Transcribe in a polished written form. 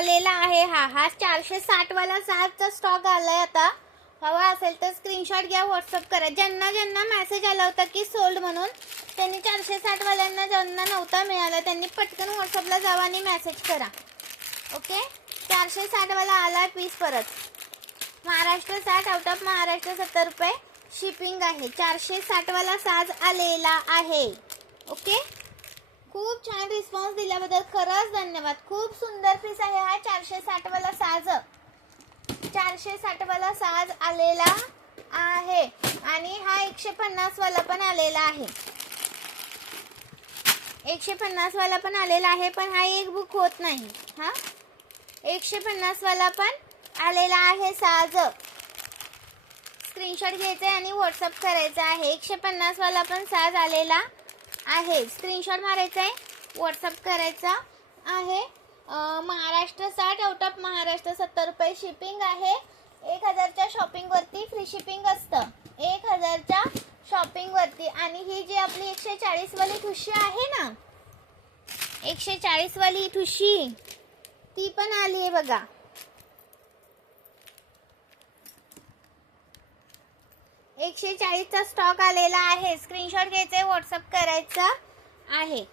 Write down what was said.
आलेला आहे हा 460 वाला साजचा स्टॉक आलाय। आता हवा असेल तर स्क्रीनशॉट घ्या, व्हॉट्सअप करा। ज्यांना मेसेज आला होता की सोल्ड म्हणून, त्यांनी 460 वाल्यांना ज्यांना नव्हता मिळाला त्यांनी पटकन व्हॉट्सअपला जावा आणि मेसेज करा। ओके, 460 वाला आला पीस परत। महाराष्ट्र 60, आउट ऑफ महाराष्ट्र 70 रुपये शिपिंग आहे। 460 वाला साज आलेला आहे। ओके, खूप छान रिस्पॉन्स दिल्याबद्दल खरंच धन्यवाद। खूप सुंदर पीस आहे हा 460 वाला साज। 460 वाला साज आलेला आहे आणि हा 150 वाला पण आलेला आहे। 150 वाला पण आलेला आहे, पण हा एक बुक होत नाही। हा 150 वाला पण आलेला आहे साज। स्क्रीनशॉट घ्यायचा आणि व्हॉट्सअप करायचा आहे। 150 वाला पण साज आलेला आहे। स्क्रीनशॉट मारायचा आहे, व्हॉट्सअप करायचा आहे। महाराष्ट्र 60, आउट ऑफ महाराष्ट्र 70 रुपये शिपिंग आहे। 1000च्या शॉपिंग वरती फ्री शिपिंग असतं, 1000च्या शॉपिंग वरती। आणि ही जी आपली 140 वाली ठुशी आहे ना, 140 वाली ठुशी ती पण आली आहे बघा। 140चा स्टॉक आलेला आहे। स्क्रीनशॉट घ्यायचा, व्हॉट्सअप करायचा आहे।